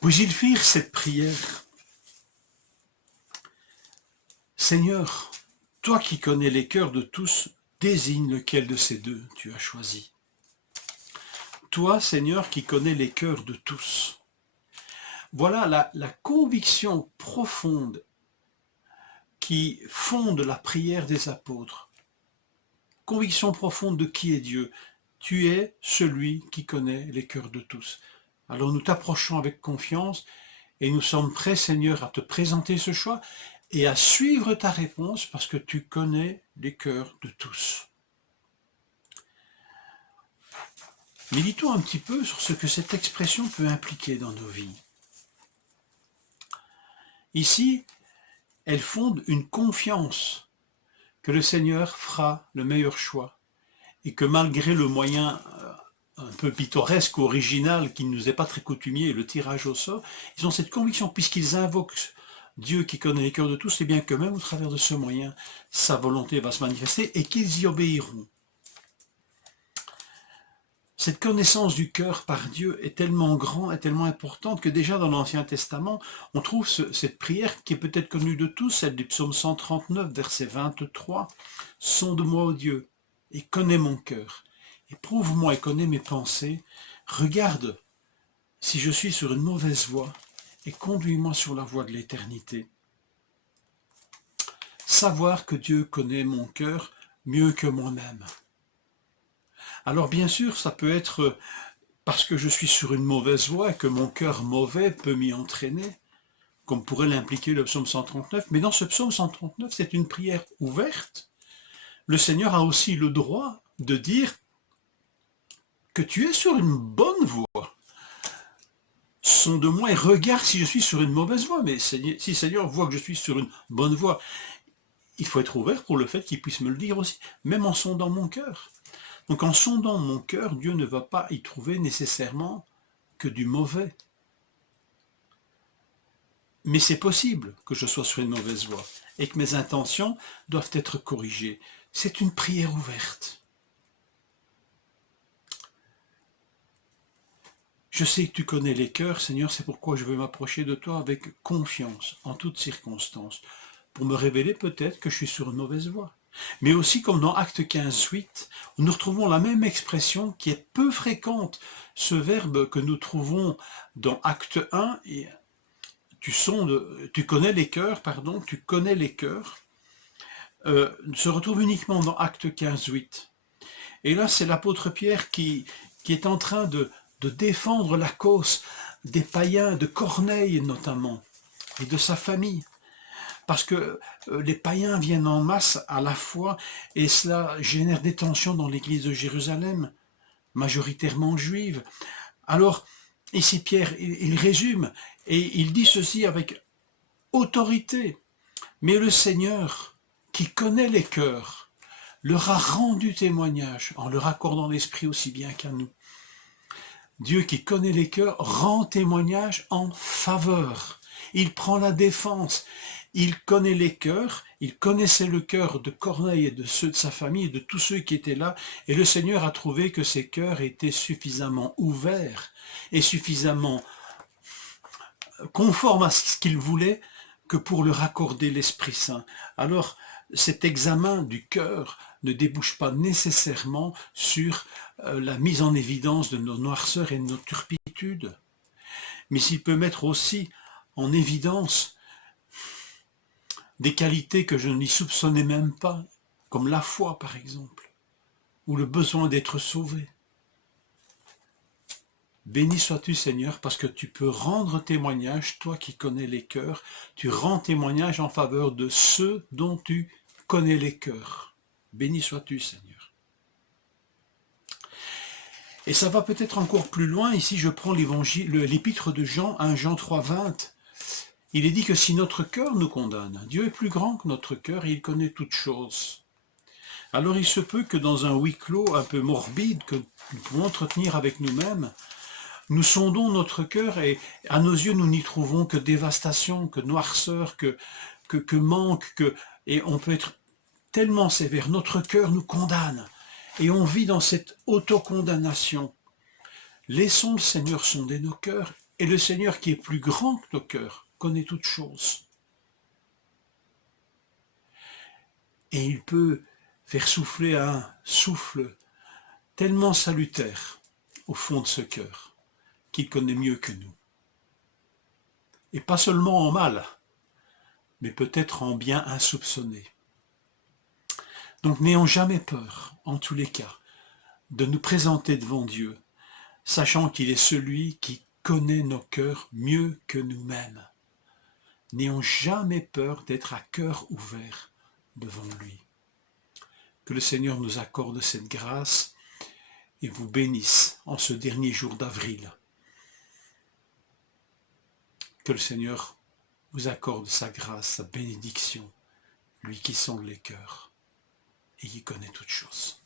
Puis ils firent cette prière. Seigneur, toi qui connais les cœurs de tous, désigne lequel de ces deux tu as choisi. Toi, Seigneur, qui connais les cœurs de tous. Voilà la conviction profonde qui fonde la prière des apôtres. Conviction profonde de qui est Dieu. Tu es celui qui connaît les cœurs de tous. Alors nous t'approchons avec confiance et nous sommes prêts, Seigneur, à te présenter ce choix et à suivre ta réponse parce que tu connais les cœurs de tous. Méditons un petit peu sur ce que cette expression peut impliquer dans nos vies. Ici, elle fonde une confiance que le Seigneur fera le meilleur choix et que malgré le moyen un peu pittoresque, original, qui ne nous est pas très coutumier, le tirage au sort, ils ont cette conviction, puisqu'ils invoquent Dieu qui connaît les cœurs de tous, et bien que même au travers de ce moyen, sa volonté va se manifester et qu'ils y obéiront. Cette connaissance du cœur par Dieu est tellement grande et tellement importante que déjà dans l'Ancien Testament, on trouve cette prière qui est peut-être connue de tous, celle du psaume 139, verset 23. « Sonde-moi, ô Dieu, et connais mon cœur. Éprouve-moi et connais mes pensées. Regarde si je suis sur une mauvaise voie et conduis-moi sur la voie de l'éternité. » Savoir que Dieu connaît mon cœur mieux que moi-même. Alors bien sûr, ça peut être parce que je suis sur une mauvaise voie et que mon cœur mauvais peut m'y entraîner, comme pourrait l'impliquer le psaume 139. Mais dans ce psaume 139, c'est une prière ouverte. Le Seigneur a aussi le droit de dire que tu es sur une bonne voie. Sonde-moi et regarde si je suis sur une mauvaise voie. Mais si le Seigneur voit que je suis sur une bonne voie, il faut être ouvert pour le fait qu'il puisse me le dire aussi, même en sondant mon cœur. Donc en sondant mon cœur, Dieu ne va pas y trouver nécessairement que du mauvais. Mais c'est possible que je sois sur une mauvaise voie et que mes intentions doivent être corrigées. C'est une prière ouverte. Je sais que tu connais les cœurs, Seigneur, c'est pourquoi je veux m'approcher de toi avec confiance en toutes circonstances, pour me révéler peut-être que je suis sur une mauvaise voie. Mais aussi comme dans Acte 15:8, où nous retrouvons la même expression qui est peu fréquente, ce verbe que nous trouvons dans Acte 1, et tu connais les cœurs, se retrouve uniquement dans Acte 15:8. Et là, c'est l'apôtre Pierre qui est en train de défendre la cause des païens, de Corneille notamment, et de sa famille. Parce que les païens viennent en masse à la fois, et cela génère des tensions dans l'église de Jérusalem, majoritairement juive. Alors, ici Pierre, il résume, et il dit ceci avec autorité. Mais le Seigneur, qui connaît les cœurs, leur a rendu témoignage, en leur accordant l'esprit aussi bien qu'à nous. Dieu qui connaît les cœurs rend témoignage en faveur. Il prend la défense. Il connaît les cœurs, il connaissait le cœur de Corneille et de ceux de sa famille et de tous ceux qui étaient là, et le Seigneur a trouvé que ces cœurs étaient suffisamment ouverts et suffisamment conformes à ce qu'il voulait que pour leur accorder l'Esprit Saint. Alors, cet examen du cœur ne débouche pas nécessairement sur la mise en évidence de nos noirceurs et de nos turpitudes, mais il peut mettre aussi en évidence des qualités que je n'y soupçonnais même pas, comme la foi par exemple, ou le besoin d'être sauvé. Béni sois-tu Seigneur, parce que tu peux rendre témoignage, toi qui connais les cœurs, tu rends témoignage en faveur de ceux dont tu connais les cœurs. Béni sois-tu Seigneur. Et ça va peut-être encore plus loin, ici je prends l'épître de Jean, 1 Jean 3:20, il est dit que si notre cœur nous condamne, Dieu est plus grand que notre cœur et il connaît toutes choses. Alors il se peut que dans un huis clos un peu morbide que nous pouvons entretenir avec nous-mêmes, nous sondons notre cœur et à nos yeux nous n'y trouvons que dévastation, que noirceur, que manque, et on peut être tellement sévère. Notre cœur nous condamne et on vit dans cette autocondamnation. Laissons le Seigneur sonder nos cœurs Et le Seigneur qui est plus grand que nos cœurs connaît toutes choses. Et il peut faire souffler un souffle tellement salutaire au fond de ce cœur, qu'il connaît mieux que nous. Et pas seulement en mal, mais peut-être en bien insoupçonné. Donc n'ayons jamais peur, en tous les cas, de nous présenter devant Dieu, sachant qu'il est celui qui connaît nos cœurs mieux que nous-mêmes. N'ayons jamais peur d'être à cœur ouvert devant lui. Que le Seigneur nous accorde cette grâce et vous bénisse en ce dernier jour d'avril. Que le Seigneur vous accorde sa grâce, sa bénédiction, lui qui sonde les cœurs et qui connaît toutes choses.